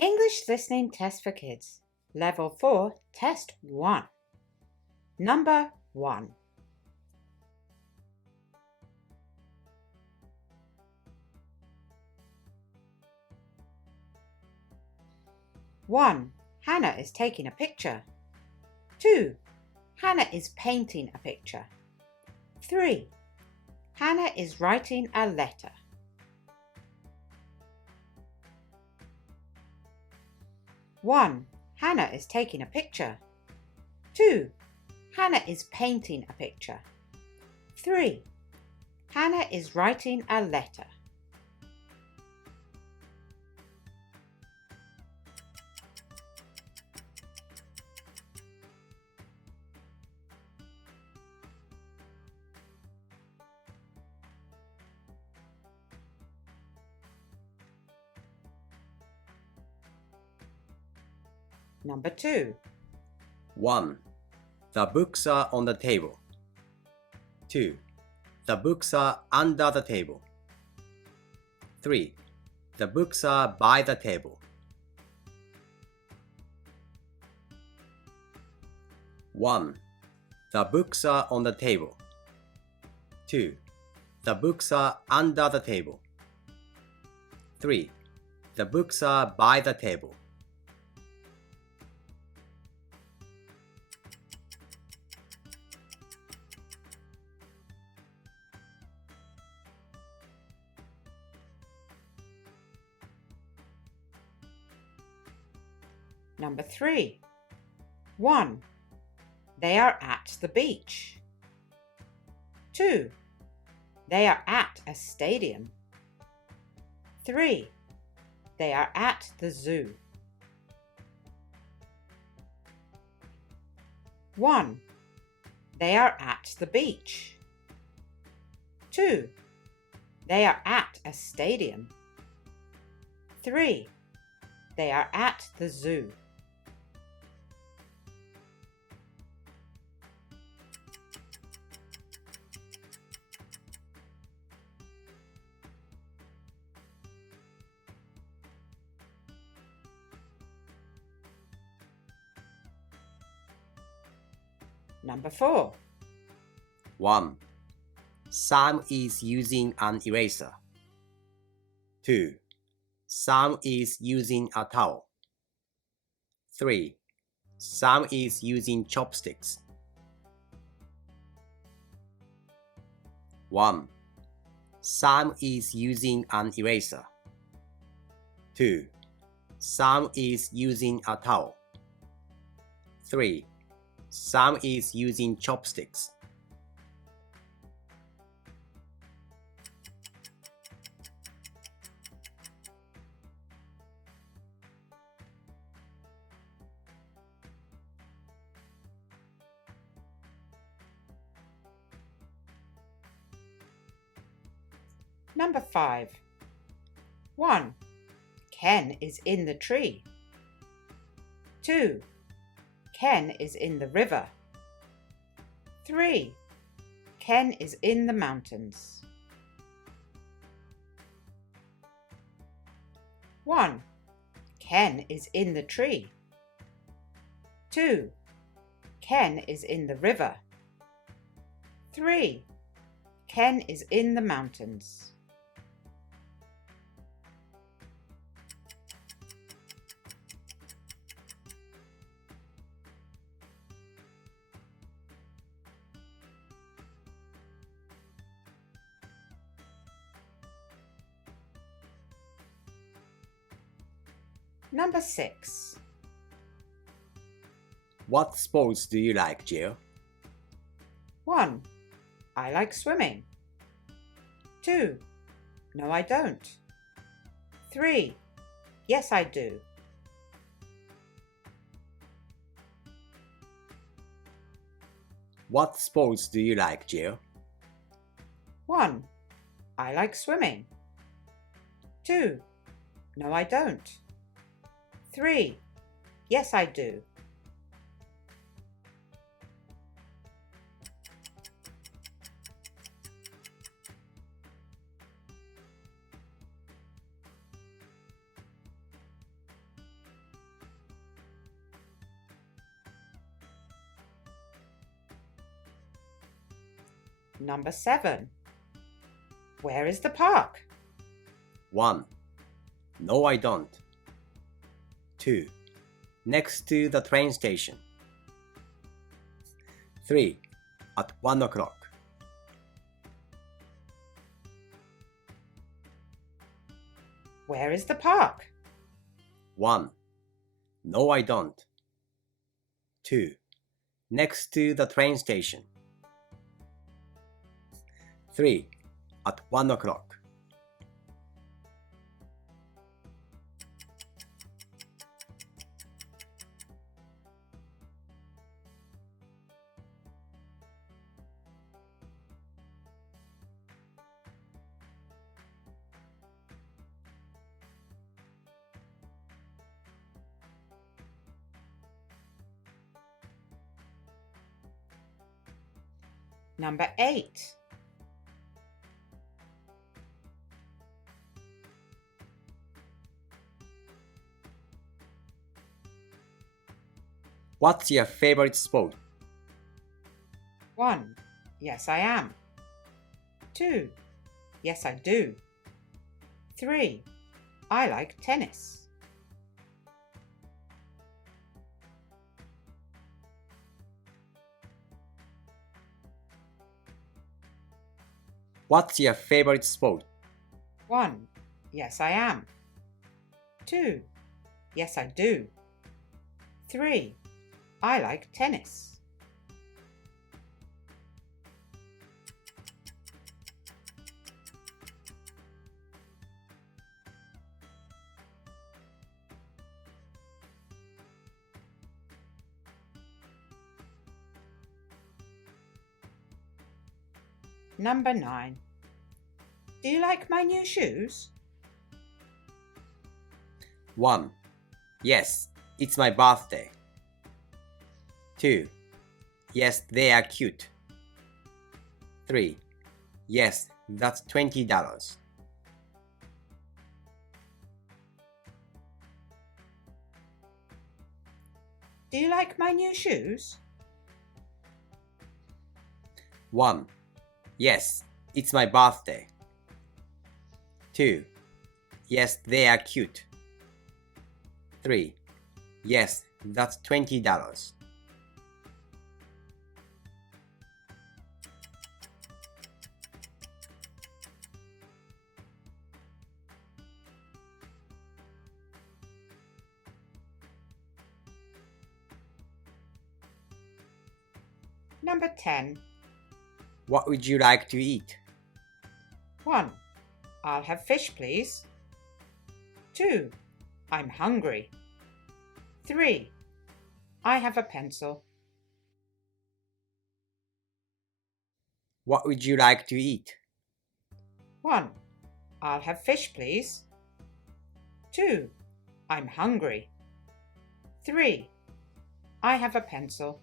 English Listening Test for Kids, Level 4, Test 1. Number 1. One, Hannah is taking a picture. 2, Hannah is painting a picture. 3, Hannah is writing a letter. 1, Hannah is taking a picture. 2, Hannah is painting a picture. 3, Hannah is writing a letter. Number 2. 1. The books are on the table. 2. The books are under the table. 3. The books are by the table. 1. The books are on the table. 2. The books are under the table. 3. The books are by the table. Number 3. 1. They are at the beach. 2. They are at a stadium. 3. They are at the zoo. 1. They are at the beach. 2. They are at a stadium. 3. They are at the zoo. Number 4. 1. Sam is using an eraser. 2. Sam is using a towel. 3. Sam is using chopsticks. 1. Sam is using an eraser. 2. Sam is using a towel. 3. Sam is using chopsticks. Number 5. 1. Ken is in the tree. 2. Ken is in the river. 3. Ken is in the mountains. 1. Ken is in the tree. 2. Ken is in the river. 3. Ken is in the mountains. Number 6. What sports do you like, Jill? 1. I like swimming. 2. No, I don't. 3. Yes, I do. 'What sports do you like, Jill? 1. I like swimming. 2. No, I don't. 3. Yes, I do. Number 7. Where is the park? 1. No, I don't. 2. Next to the train station. 3. At 1 o'clock. Where is the park? 1. No, I don't. 2. Next to the train station. 3. At 1 o'clock. Number 8. What's your favorite sport? 1. Yes, I am. 2. Yes, I do. 3. I like tennis. What's your favorite sport? 1. Yes, I am. 2. Yes, I do. 3. I like tennis. Number 9. Do you like my new shoes? 1. Yes, it's my birthday. 2. Yes, they are cute. 3. Yes, that's $20. Do you like my new shoes? 1. Yes, it's my birthday. 2. Yes, they are cute. 3. Yes, that's $20. Number 10. What would you like to eat? 1. I'll have fish, please. 2. I'm hungry. 3. I have a pencil. What would you like to eat? 1. I'll have fish, please. 2. I'm hungry. 3. I have a pencil.